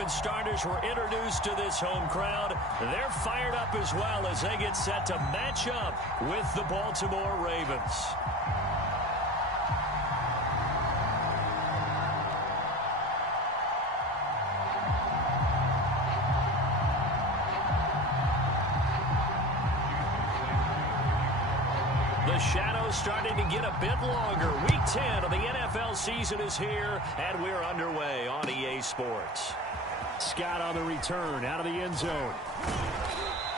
Dolphins starters were introduced to this home crowd. They're fired up as well as they get set to match up with the Baltimore Ravens. The shadow's starting to get a bit longer. Week 10 of the NFL season is here, and we're underway on EA Sports. Scott on the return out of the end zone.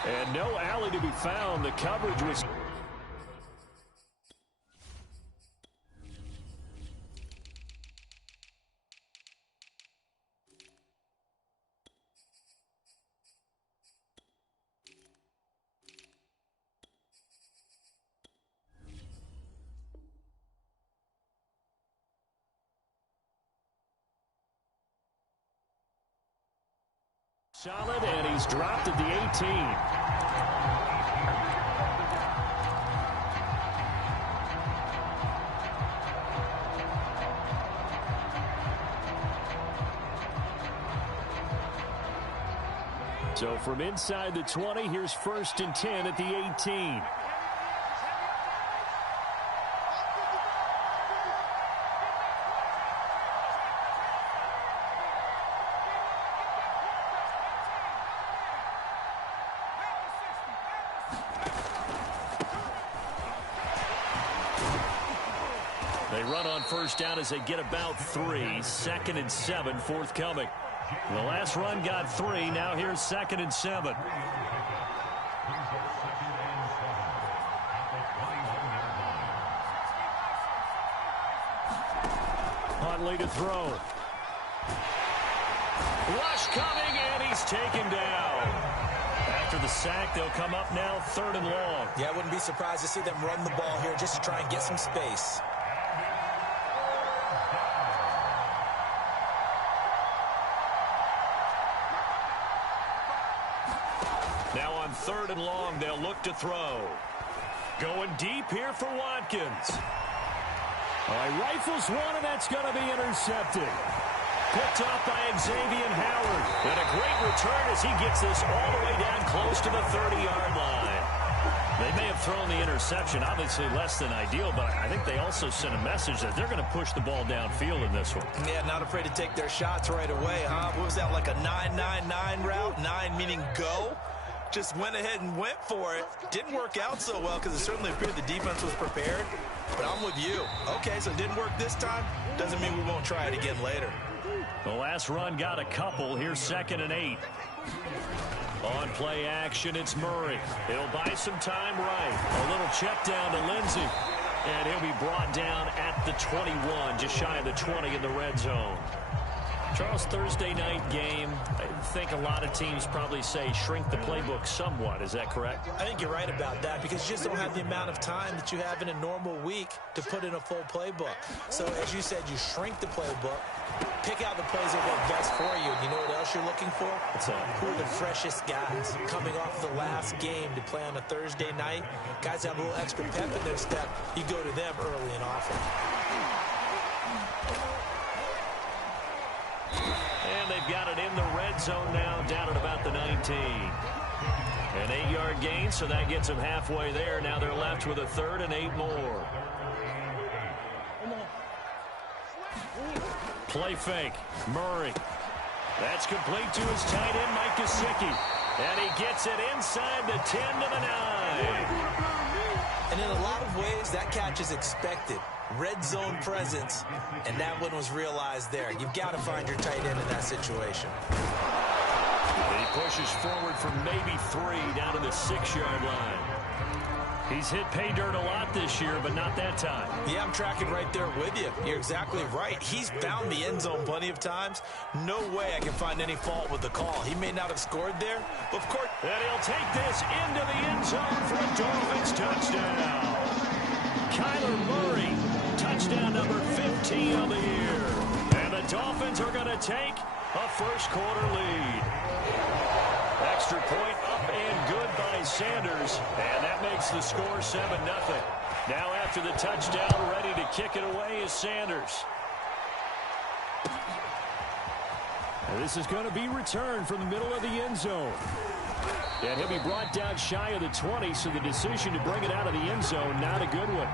And no alley to be found. The coverage was... solid, and he's dropped at the 18. So from inside the 20, here's 1st and 10 at the 18. They run on 1st down as they get about 3. 2nd and 7 forthcoming. The last run got 3. Now here's 2nd and 7. Huntley to throw. Rush coming, and he's taken down. After the sack, they'll come up now 3rd and long. Yeah, I wouldn't be surprised to see them run the ball here just to try and get some space. Now on 3rd and long, they'll look to throw. Going deep here for Watkins. Rifles one, and that's going to be intercepted. Picked off by Xavier Howard. And a great return as he gets this all the way down close to the 30-yard line. They may have thrown the interception, obviously less than ideal, but I think they also sent a message that they're going to push the ball downfield in this one. Yeah, not afraid to take their shots right away, huh? What was that, like a 9-9-9 route? 9 meaning go? Just went ahead and went for it. Didn't work out so well because it certainly appeared the defense was prepared. But I'm with you. Okay, so it didn't work this time. Doesn't mean we won't try it again later. The last run got a couple. Here's 2nd and 8. On play action, it's Murray. He'll buy some time right. A little check down to Lindsey. And he'll be brought down at the 21, just shy of the 20 in the red zone. Charles, Thursday night game, I think a lot of teams probably say shrink the playbook somewhat. Is that correct? I think you're right about that because you just don't have the amount of time that you have in a normal week to put in a full playbook. So as you said, you shrink the playbook, pick out the plays that work best for you. And you know what else you're looking for? What's that? Who are the freshest guys coming off the last game to play on a Thursday night? Guys have a little extra pep in their step. You go to them early and often. And they've got it in the red zone now, down at about the 19. An 8-yard gain, so that gets them halfway there. Now they're left with a 3rd and 8 more. Play fake. Murray. That's complete to his tight end, Mike Gesicki. And he gets it inside the 10 to the 9. And in a lot of ways, that catch is expected. Red zone presence, and that one was realized there. You've got to find your tight end in that situation. He pushes forward for maybe 3 down to the 6-yard line. He's hit pay dirt a lot this year, but not that time. Yeah, I'm tracking right there with you. You're exactly right. He's found the end zone plenty of times. No way I can find any fault with the call. He may not have scored there, but of course. And he'll take this into the end zone for a Dolphins touchdown. Kyler Murray, touchdown number 15 on the year. And the Dolphins are going to take a first-quarter lead. Extra point up and good by Sanders. And that makes the score 7-0. Now after the touchdown, ready to kick it away is Sanders. This is going to be returned from the middle of the end zone. And he'll be brought down shy of the 20, so the decision to bring it out of the end zone, not a good one.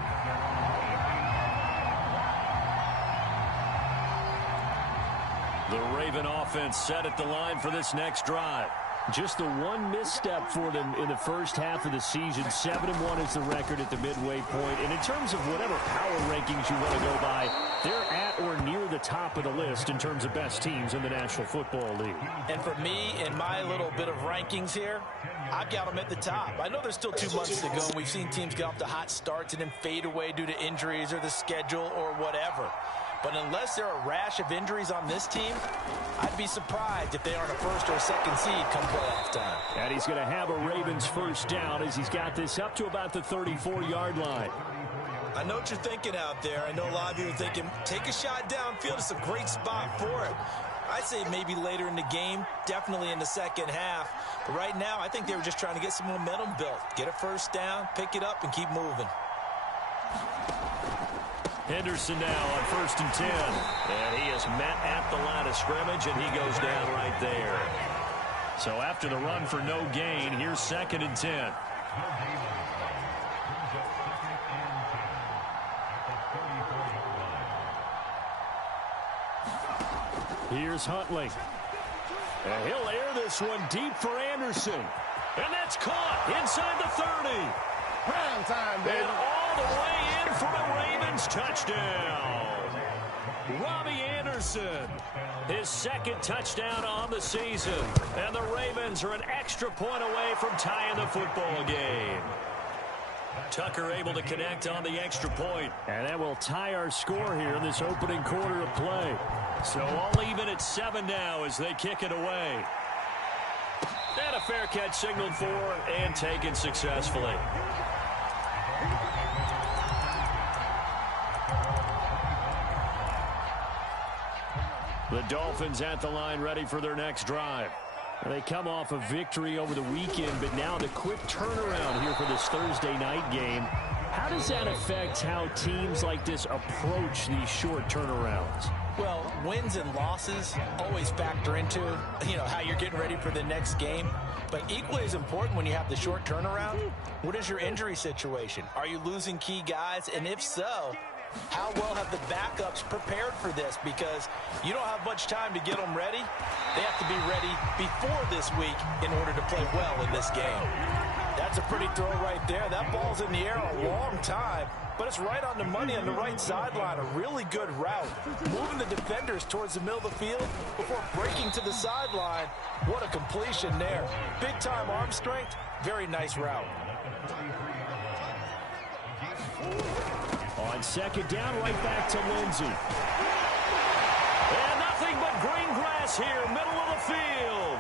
The Raven offense set at the line for this next drive. Just the one misstep for them in the first half of the season. 7-1 is the record at the midway point. And in terms of whatever power rankings you want to go by, they're at or near the top of the list in terms of best teams in the National Football League. And for me, in my little bit of rankings here, I've got them at the top. I know there's still 2 months to go, and we've seen teams get off to hot starts and then fade away due to injuries or the schedule or whatever. But unless there are a rash of injuries on this team, I'd be surprised if they aren't a first or second seed come playoff time. And he's going to have a Ravens first down as he's got this up to about the 34-yard line. I know what you're thinking out there. I know a lot of you are thinking, take a shot downfield. It's a great spot for it. I'd say maybe later in the game, definitely in the second half. But right now, I think they were just trying to get some momentum built. Get a first down, pick it up, and keep moving. Henderson now on 1st and 10. And he is met at the line of scrimmage, and he goes down right there. So after the run for no gain, here's 2nd and 10. Here's Huntley. And he'll air this one deep for Anderson. And that's caught inside the 30. Prime time, baby. And all the way in for a Ravens touchdown. Robbie Anderson, his 2nd touchdown on the season. And the Ravens are an extra point away from tying the football game. Tucker able to connect on the extra point. And that will tie our score here in this opening quarter of play. So all even at 7 now as they kick it away. And a fair catch signaled for and taken successfully. The Dolphins at the line ready for their next drive. They come off a victory over the weekend, but now the quick turnaround here for this Thursday night game. How does that affect how teams like this approach these short turnarounds? Well, wins and losses always factor into, how you're getting ready for the next game. But equally as important when you have the short turnaround, what is your injury situation? Are you losing key guys? And if so, how well have the backups prepared for this? Because you don't have much time to get them ready. They have to be ready before this week in order to play well in this game. That's a pretty throw right there. That ball's in the air a long time, but it's right on the money on the right sideline. A really good route. Moving the defenders towards the middle of the field before breaking to the sideline. What a completion there. Big-time arm strength. Very nice route. On 2nd down, right back to Lindsey. And nothing but green grass here, middle of the field.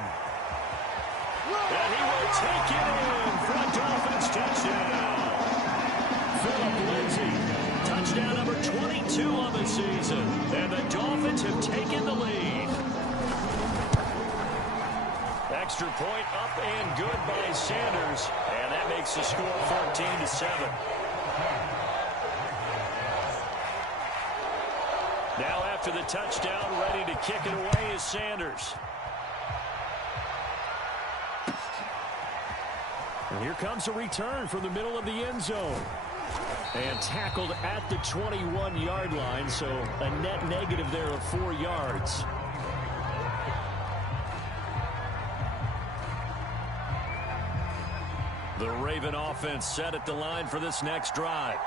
And he will take it in for a Dolphins touchdown. Phillip Lindsay, touchdown number 22 on the season. And the Dolphins have taken the lead. Extra point up and good by Sanders. And that makes the score 14-7. Now after the touchdown, ready to kick it away is Sanders. And here comes a return from the middle of the end zone. And tackled at the 21-yard line, so a net negative there of 4 yards. The Raven offense set at the line for this next drive.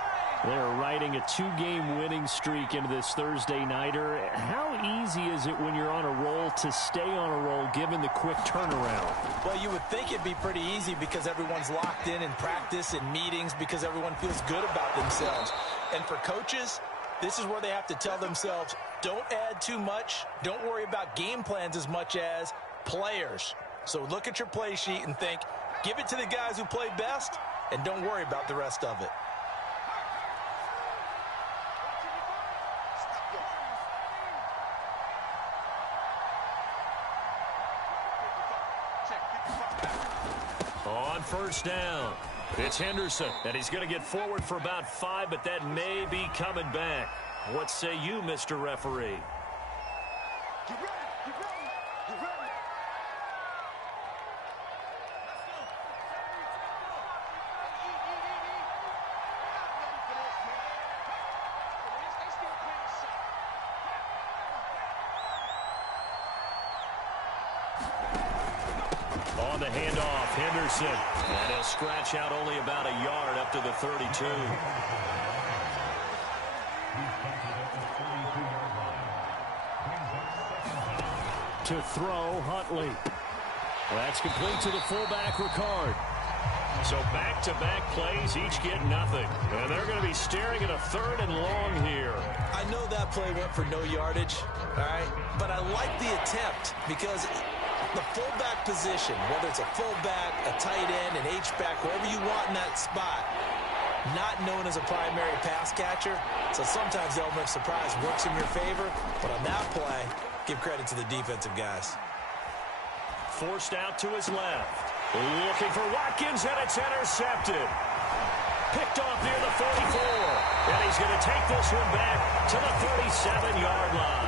They're riding a 2-game winning streak into this Thursday nighter. How easy is it when you're on a roll to stay on a roll given the quick turnaround? Well, you would think it'd be pretty easy because everyone's locked in practice and meetings because everyone feels good about themselves. And for coaches, this is where they have to tell themselves, don't add too much. Don't worry about game plans as much as players. So look at your play sheet and think, give it to the guys who play best and don't worry about the rest of it. On 1st down, it's Henderson, and he's going to get forward for about 5, but that may be coming back. What say you, Mr. Referee? On the handoff, Henderson. And he'll scratch out only about a yard up to the 32. To throw, Huntley. That's complete to the fullback, Ricard. So back-to-back plays, each get nothing. And they're going to be staring at a 3rd and long here. I know that play went for no yardage, all right? But I like the attempt because the fullback position, whether it's a fullback, a tight end, an H-back, wherever you want in that spot, not known as a primary pass catcher. So sometimes the element of surprise works in your favor. But on that play, give credit to the defensive guys. Forced out to his left. Looking for Watkins, and it's intercepted. Picked off near the 44. And he's going to take this one back to the 37-yard line.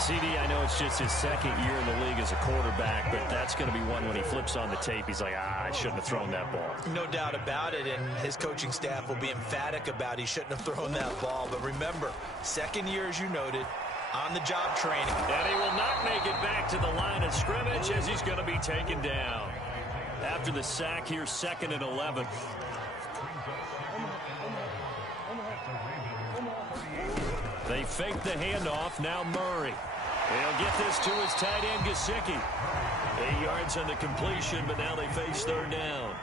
CD, I know it's just his 2nd year in the league as a quarterback, but that's going to be one when he flips on the tape. He's like, I shouldn't have thrown that ball. No doubt about it, and his coaching staff will be emphatic about he shouldn't have thrown that ball. But remember, 2nd year, as you noted, on-the-job training. And he will not make it back to the line of scrimmage as he's going to be taken down. After the sack here, 2nd and 11. They fake the handoff. Now Murray. He'll get this to his tight end, Gesicki. 8 yards on the completion, but now they face 3rd down.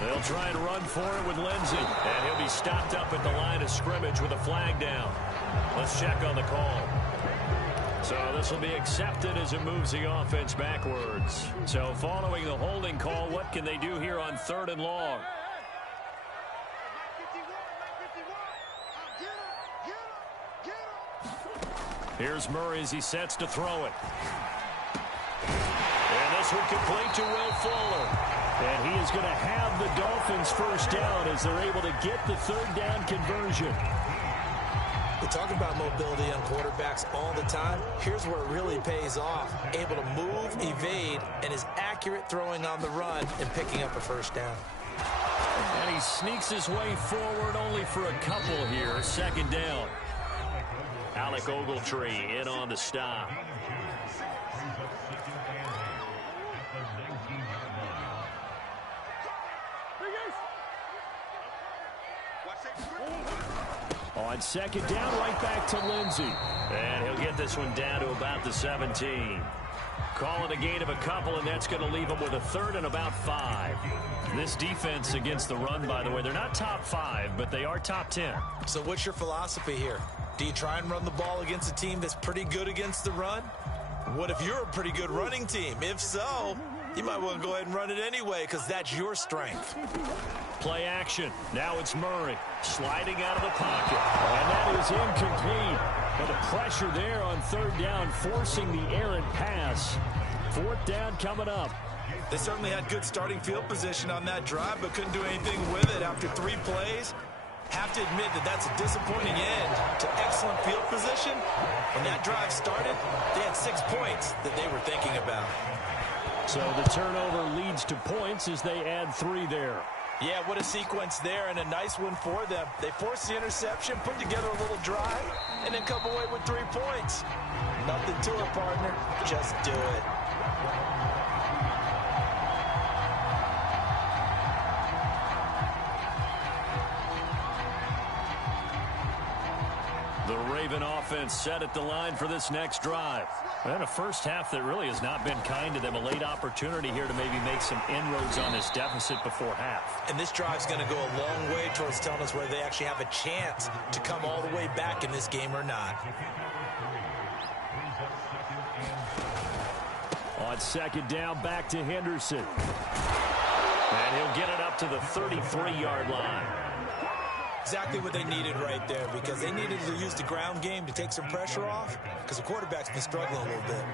They'll try and run for it with Lindsey. And he'll be stopped up at the line of scrimmage with a flag down. Let's check on the call. So this will be accepted as it moves the offense backwards. So following the holding call, what can they do here on 3rd and long? Here's Murray as he sets to throw it. And this one complete to Will Fuller. And he is going to have the Dolphins first down as they're able to get the 3rd down conversion. We talk about mobility on quarterbacks all the time. Here's where it really pays off. Able to move, evade, and is accurate throwing on the run and picking up a first down. And he sneaks his way forward only for a couple here. 2nd down. Alec Ogletree in on the stop. On 2nd down, right back to Lindsey. And he'll get this one down to about the 17. Calling a gain of a couple, and that's going to leave him with a 3rd and about 5. This defense against the run, by the way, they're not top 5, but they are top 10. So what's your philosophy here? Do you try and run the ball against a team that's pretty good against the run? What if you're a pretty good running team? If so, you might want to go ahead and run it anyway because that's your strength. Play action. Now it's Murray sliding out of the pocket. And that is incomplete. But the pressure there on 3rd down, forcing the errant pass. 4th down coming up. They certainly had good starting field position on that drive, but couldn't do anything with it after 3 plays. Have to admit that that's a disappointing end to excellent field position. When that drive started, they had 6 points that they were thinking about. So the turnover leads to points as they add 3 there. Yeah, what a sequence there, and a nice one for them. They forced the interception, put together a little drive, and then come away with 3 points. Nothing to it, partner. Just do it. The Raven offense set at the line for this next drive. And a first half that really has not been kind to them. A late opportunity here to maybe make some inroads on this deficit before half. And this drive's going to go a long way towards telling us whether they actually have a chance to come all the way back in this game or not. On 2nd down, back to Henderson. And he'll get it up to the 33-yard line. Exactly what they needed right there, because they needed to use the ground game to take some pressure off, because the quarterback's been struggling a little bit.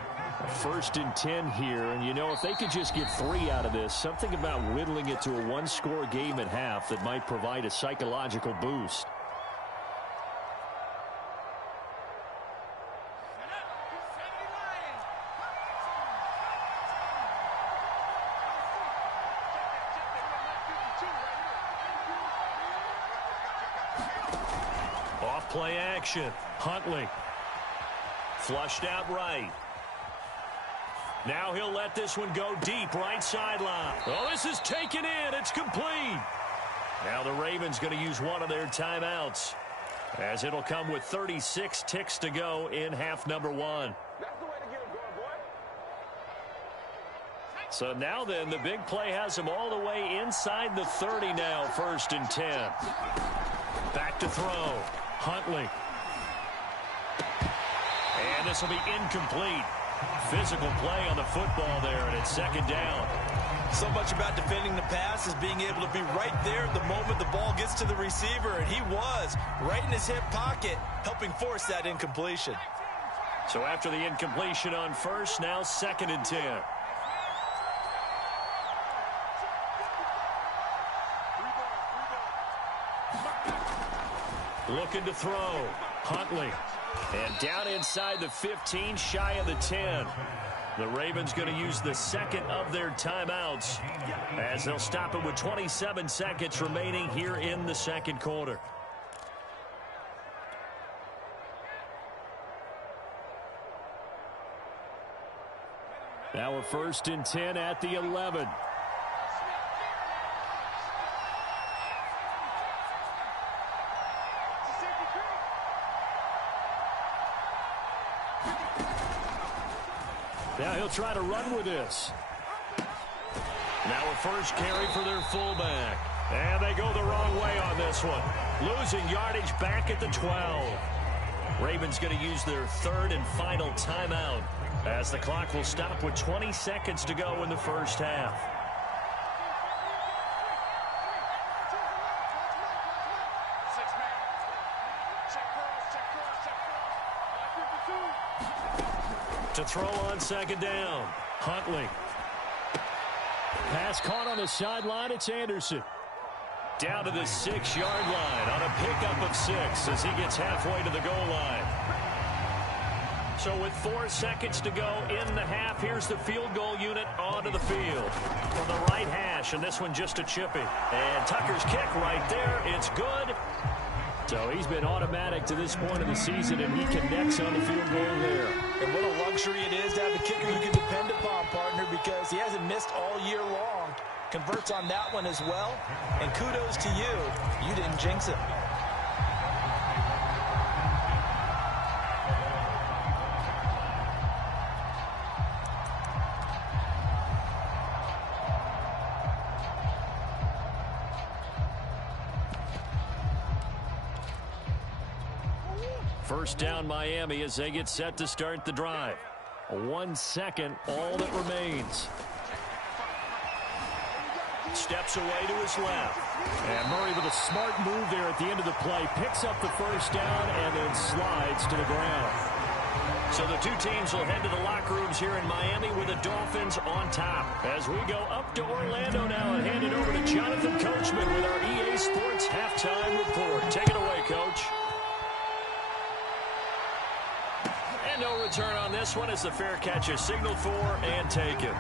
1st and 10 here, and you know, if they could just get 3 out of this, something about whittling it to a 1-score game at half that might provide a psychological boost. Play action. Huntley Flushed out right. Now he'll let this one go deep right sideline. Oh, this is taken in. It's complete. Now the Ravens going to use one of their timeouts, as it'll come with 36 ticks to go in half number one. So now then, the big play has him all the way inside the 30 now, 1st and 10. Back to throw. Huntley. And this will be incomplete. Physical play on the football there, and it's 2nd down. So much about defending the pass is being able to be right there at the moment the ball gets to the receiver, and he was right in his hip pocket, helping force that incompletion. So after the incompletion on 1st, now 2nd and 10. Looking to throw. Huntley. And down inside the 15, shy of the 10. The Ravens going to use the 2nd of their timeouts, as they'll stop it with 27 seconds remaining here in the 2nd quarter. Now a 1st and 10 at the 11. Now he'll try to run with this. Now a 1st carry for their fullback. And they go the wrong way on this one. Losing yardage back at the 12. Ravens going to use their 3rd and final timeout, as the clock will stop with 20 seconds to go in the 1st half. To throw on 2nd down. Huntley. Pass caught on the sideline. It's Anderson. Down to the 6-yard line on a pickup of 6 as he gets halfway to the goal line. So with 4 seconds to go in the half, here's the field goal unit onto the field. From the right hash, and this one just a chippy. And Tucker's kick right there. It's good. So he's been automatic to this point of the season, and he connects on the field goal there. And what a luxury it is to have a kicker you can depend upon, partner, because he hasn't missed all year long. Converts on that one as well, and kudos to you. You didn't jinx it. First down Miami as they get set to start the drive. 1 second, all that remains. Steps away to his left. And Murray with a smart move there at the end of the play. Picks up the 1st down and then slides to the ground. So the two teams will head to the locker rooms here in Miami with the Dolphins on top. As we go up to Orlando now and hand it over to Jonathan Coachman with our EA Sports Halftime Report. Take it away, Coach. And no return on this one as the fair catch is signaled for and taken.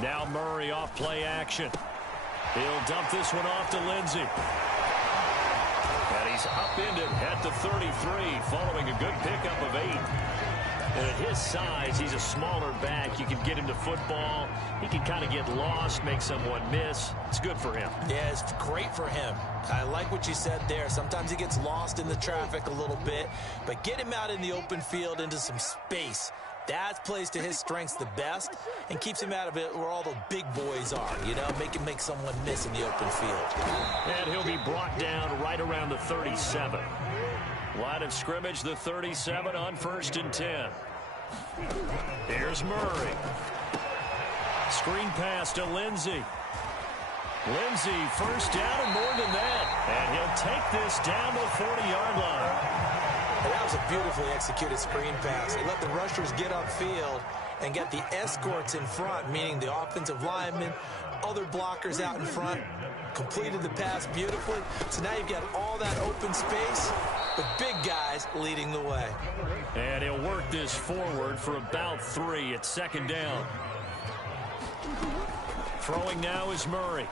Now Murray off play action. He'll dump this one off to Lindsey. And he's upended at the 33 following a good pickup of 8. And at his size, he's a smaller back. You can get him to football. He can kind of get lost, make someone miss. It's good for him. Yeah, it's great for him. I like what you said there. Sometimes he gets lost in the traffic a little bit, but get him out in the open field into some space. That plays to his strengths the best and keeps him out of it where all the big boys are, you know, make someone miss in the open field. And he'll be brought down right around the 37. Line of scrimmage, the 37 on 1st and 10. Here's Murray. Screen pass to Lindsey. Lindsey, 1st down and more than that. And he'll take this down to the 40-yard line. And that was a beautifully executed screen pass. They let the rushers get upfield and get the escorts in front, meaning the offensive linemen, other blockers out in front, completed the pass beautifully. So now you've got all that open space with big guys leading the way. And he'll work this forward for about 3 at second down. Throwing now is Murray.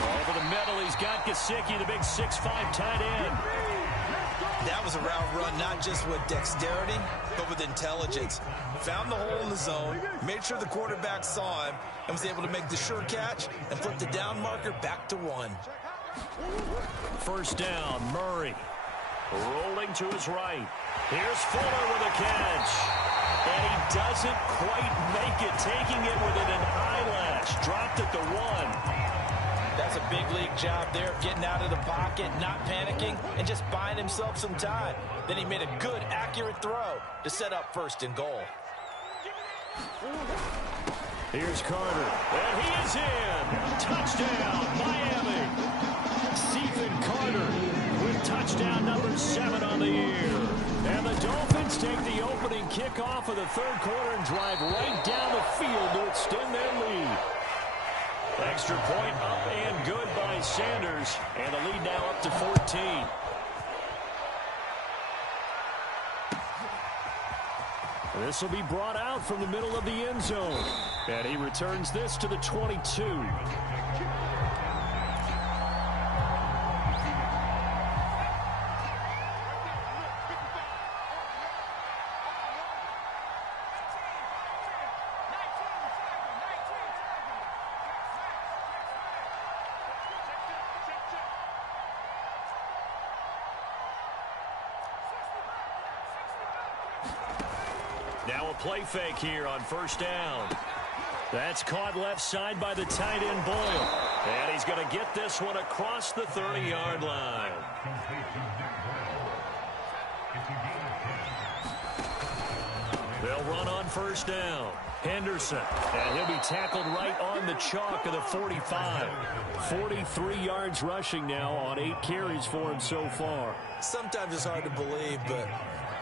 Over the middle, he's got Gesicki, the big 6'5" tight end. That was a route run, not just with dexterity, but with intelligence. Found the hole in the zone, made sure the quarterback saw him, and was able to make the sure catch and flip the down marker back to 1. First down, Murray. Rolling to his right. Here's Fuller with a catch. And he doesn't quite make it, taking it within an eyelash. Dropped at the 1. That's a big league job there, getting out of the pocket, not panicking, and just buying himself some time. Then he made a good, accurate throw to set up 1st and goal. Here's Carter, and he is in. Touchdown, Miami. Stephen Carter with touchdown number 7 on the year. And the Dolphins take the opening kickoff of the 3rd quarter and drive right down the field to extend their lead. Extra point up and good by Sanders, and the lead now up to 14. This will be brought out from the middle of the end zone, and he returns this to the 22. Now a play fake here on first down. That's caught left side by the tight end Boyle. And he's going to get this one across the 30-yard line. They'll run on first down. Henderson. And he'll be tackled right on the chalk of the 45. 43 yards rushing now on 8 carries for him so far. Sometimes it's hard to believe, but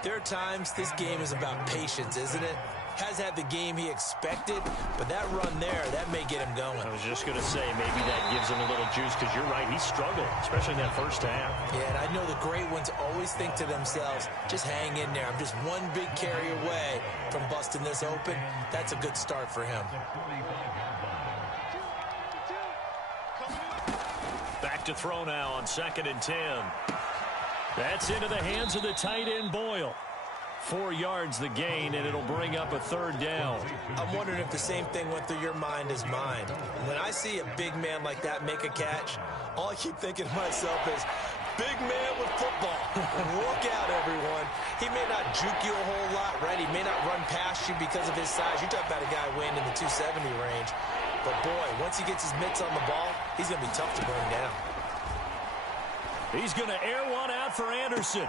there are times this game is about patience, isn't it? Has had the game he expected, but that run there, that may get him going. I was just going to say, maybe that gives him a little juice, because you're right, he struggled, especially in that first half. Yeah, and I know the great ones always think to themselves, just hang in there. I'm just one big carry away from busting this open. That's a good start for him. Back to throw now on 2nd and 10. That's into the hands of the tight end Boyle. 4 yards the gain, and it'll bring up a 3rd down. I'm wondering if the same thing went through your mind as mine. When I see a big man like that make a catch, all I keep thinking to myself is, big man with football. Look out, everyone. He may not juke you a whole lot, right? He may not run past you because of his size. You talk about a guy weighing in the 270 range. But, boy, once he gets his mitts on the ball, he's going to be tough to bring down. He's going to air one out for Anderson.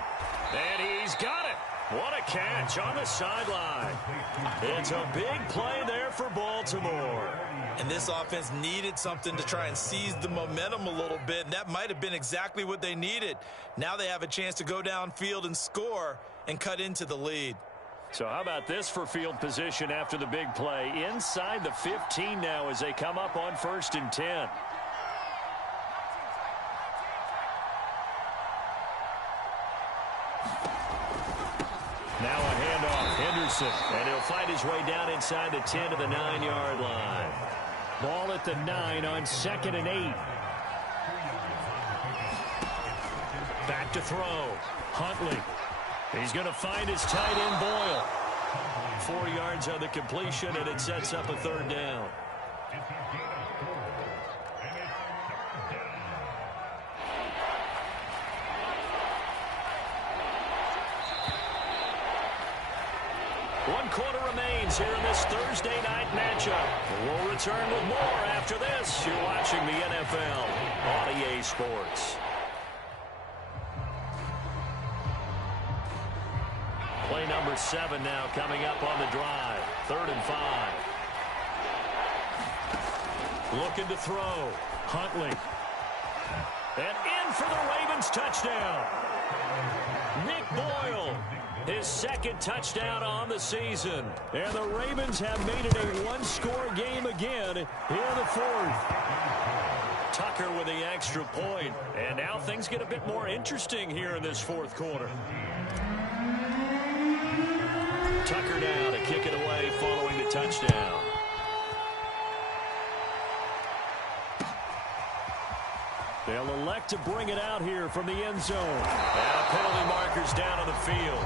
And he's got it. What a catch on the sideline. It's a big play there for Baltimore. And this offense needed something to try and seize the momentum a little bit, and that might have been exactly what they needed. Now they have a chance to go downfield and score and cut into the lead. So how about this for field position after the big play? Inside the 15 now as they come up on 1st and 10. Now a handoff, Henderson, and he'll fight his way down inside the 10 to the 9-yard line. Ball at the 9 on 2nd and 8. Back to throw. Huntley. He's going to find his tight end Boyle. 4 yards on the completion, and it sets up a 3rd down. One quarter remains here in this Thursday night matchup. We'll return with more after this. You're watching the NFL on EA Sports. Play number 7 now coming up on the drive. 3rd and 5. Looking to throw. Huntley. And in for the Ravens touchdown. Nick Boyle, his second touchdown on the season. And the Ravens have made it a one-score game again here in the fourth. Tucker with the extra point. And now things get a bit more interesting here in this fourth quarter. Tucker now to kick it away following the touchdown. They'll elect to bring it out here from the end zone. And penalty markers down on the field.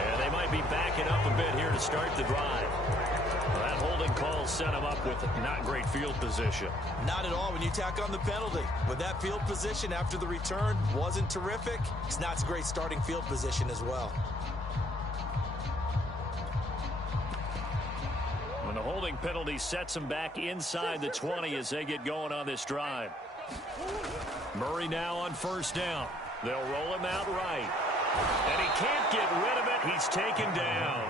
And they might be backing up a bit here to start the drive. Well, that holding call set them up with not great field position. Not at all when you tack on the penalty. With that field position after the return wasn't terrific. It's not a great starting field position as well. When the holding penalty sets them back inside the 20 as they get going on this drive. Murray now on first down. They'll roll him out right. And he can't get rid of it. He's taken down.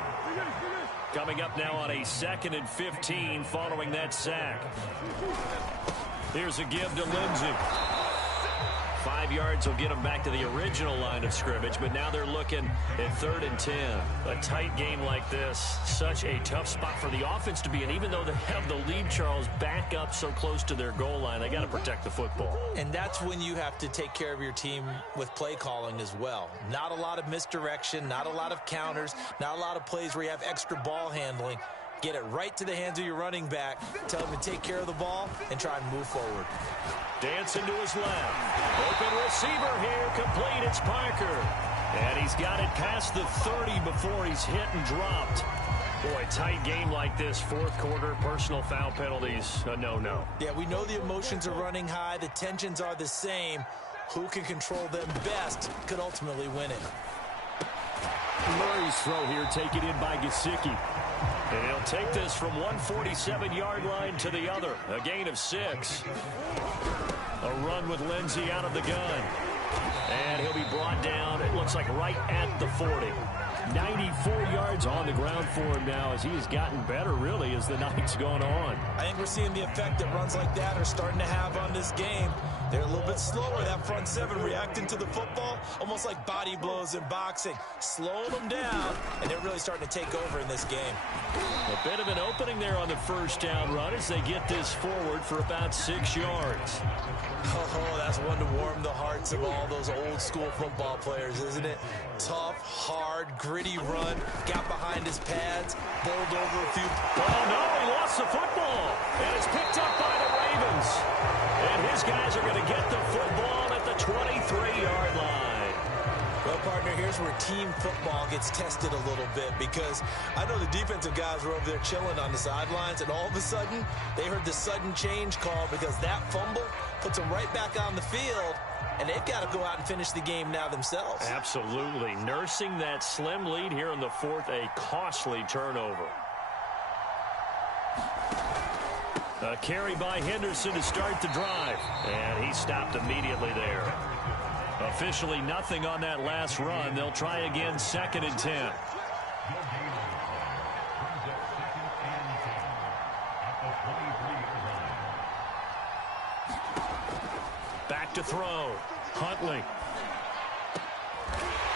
Coming up now on a 2nd and 15 following that sack. Here's a give to Lindsey. 5 yards will get him back to the original line of scrimmage, but now they're looking at 3rd and 10. A tight game like this, such a tough spot for the offense to be in. Even though they have the lead, Charles, back up so close to their goal line, they got to protect the football. And that's when you have to take care of your team with play calling as well. Not a lot of misdirection, not a lot of counters, not a lot of plays where you have extra ball handling. Get it right to the hands of your running back. Tell him to take care of the ball and try and move forward. Dancing to his left. Open receiver here. Complete. It's Parker. And he's got it past the 30 before he's hit and dropped. Boy, tight game like this, fourth quarter, personal foul penalties, a no-no. Yeah, we know the emotions are running high. The tensions are the same. Who can control them best could ultimately win it. Murray's throw here taken in by Gesicki. And he'll take this from 147-yard line to the other. A gain of 6. A run with Lindsey out of the gun. And he'll be brought down, it looks like right at the 40. 94 yards on the ground for him now as he has gotten better, really, as the night's gone on. I think we're seeing the effect that runs like that are starting to have on this game. They're a little bit slower, that front seven, reacting to the football, almost like body blows in boxing. Slowing them down, and they're really starting to take over in this game. A bit of an opening there on the first down run as they get this forward for about 6 yards. Oh, that's one to warm the hearts of all those old school football players, isn't it? Tough, hard, gritty run, got behind his pads, bowled over a few. Oh, no, he lost the football, and it's picked up by the Ravens. And his guys are going to get the football at the 23-yard line. Well, partner, here's where team football gets tested a little bit because I know the defensive guys were over there chilling on the sidelines, and all of a sudden, they heard the sudden change call because that fumble puts them right back on the field, and they've got to go out and finish the game now themselves. Absolutely. Nursing that slim lead here in the fourth, a costly turnover. A carry by Henderson to start the drive, and he stopped immediately there. Officially nothing on that last run. They'll try again, 2nd and 10. Back to throw. Huntley.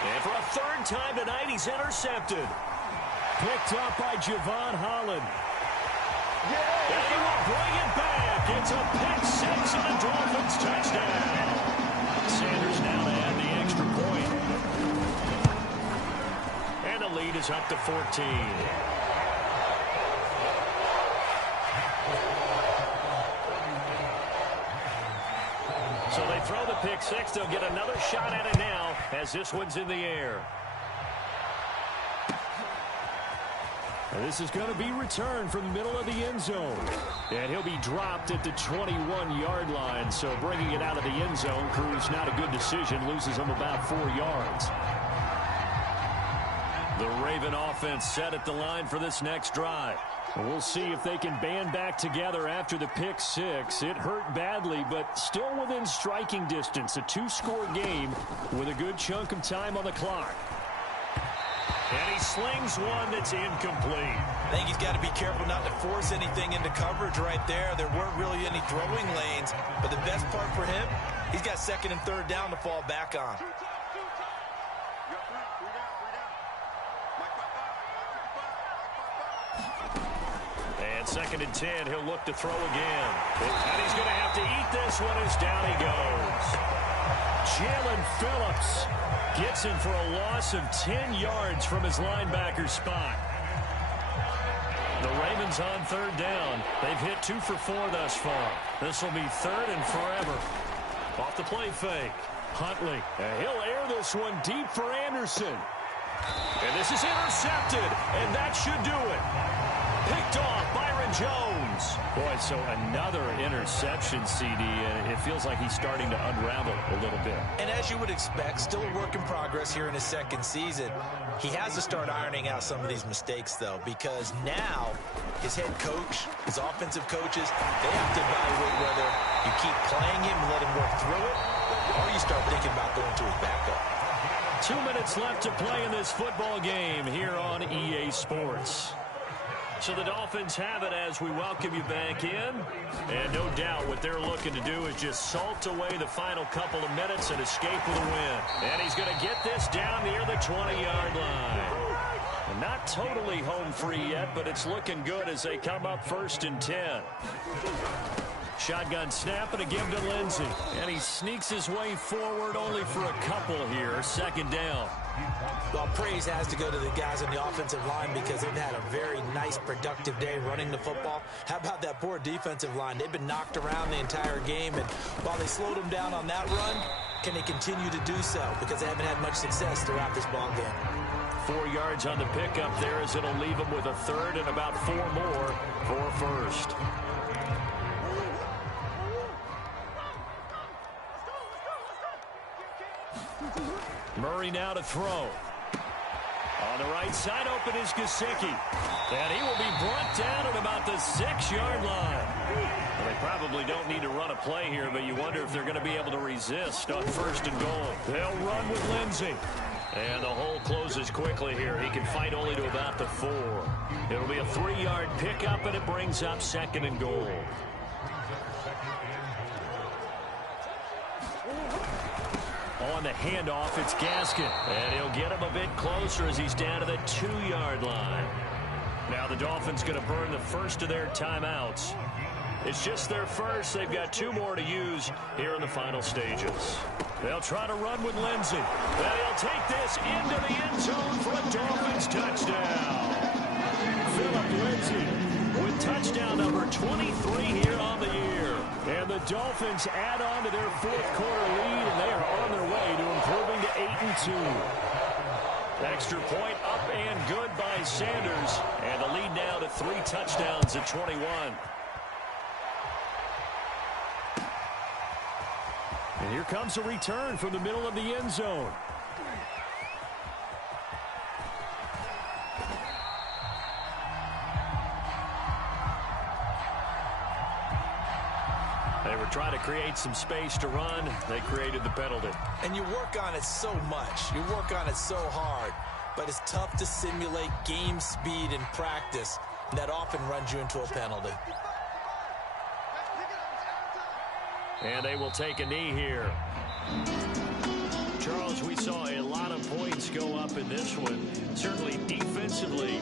And for a 3rd time tonight, he's intercepted. Picked up by Javon Holland. And he will bring it back. It's a pick 6 and a Dolphins touchdown. Sanders now to add the extra point. And the lead is up to 14. So they throw the pick 6. They'll get another shot at it now as this one's in the air. And this is going to be returned from the middle of the end zone. And he'll be dropped at the 21-yard line. So bringing it out of the end zone proves not a good decision. Loses him about 4 yards. The Raven offense set at the line for this next drive. We'll see if they can band back together after the pick 6. It hurt badly, but still within striking distance. A 2-score game with a good chunk of time on the clock. And he slings one that's incomplete. I think he's got to be careful not to force anything into coverage right there. There weren't really any throwing lanes, but the best part for him, he's got 2nd and 3rd down to fall back on. On 2nd and 10, he'll look to throw again. And he's going to have to eat this one as down he goes. Jalen Phillips gets him for a loss of 10 yards from his linebacker spot. The Ravens on 3rd down. They've hit 2 for 4 thus far. This will be 3rd and forever. Off the play fake. Huntley. And he'll air this one deep for Anderson. And this is intercepted. And that should do it. Picked off Byron Jones. Boy, so another interception, CD. And it feels like he's starting to unravel a little bit. And as you would expect, still a work in progress here in his 2nd season. He has to start ironing out some of these mistakes, though, because now his head coach, his offensive coaches, they have to evaluate whether you keep playing him and let him work through it, or you start thinking about going to his backup. 2 minutes left to play in this football game here on EA Sports. So the Dolphins have it as we welcome you back in. And no doubt what they're looking to do is just salt away the final couple of minutes and escape with a win. And he's going to get this down near the 20-yard line. And not totally home free yet, but it's looking good as they come up 1st and 10. Shotgun snap and a give to Lindsey. And he sneaks his way forward only for a couple here. 2nd down. Well, praise has to go to the guys on the offensive line because they've had a very nice, productive day running the football. How about that poor defensive line? They've been knocked around the entire game, and while they slowed them down on that run, can they continue to do so? Because they haven't had much success throughout this ball game. 4 yards on the pickup there as it'll leave them with a 3rd and about 4 more for 1st. Murray now to throw. On the right side, open is Gesicki. And he will be brought down at about the 6-yard line. Well, they probably don't need to run a play here, but you wonder if they're going to be able to resist on 1st and goal. They'll run with Lindsey. And the hole closes quickly here. He can fight only to about the 4. It'll be a 3-yard pickup, and it brings up 2nd and goal. On the handoff, it's Gaskin. And he'll get him a bit closer as he's down to the 2-yard line. Now the Dolphins going to burn the first of their timeouts. It's just their first. They've got 2 more to use here in the final stages. They'll try to run with Lindsey. And he'll take this into the end zone for a Dolphins touchdown. Phillip Lindsay with touchdown number 23 here on the year. And the Dolphins add on to their 4th quarter lead, and they are on their way to improving to 8-2. Extra point up and good by Sanders. And the lead now to 3 touchdowns at 21. And here comes a return from the middle of the end zone. They were trying to create some space to run. They created the penalty. And you work on it so much. You work on it so hard. But it's tough to simulate game speed in practice. And that often runs you into a penalty. And they will take a knee here. Charles, we saw a lot of points go up in this one. Certainly defensively,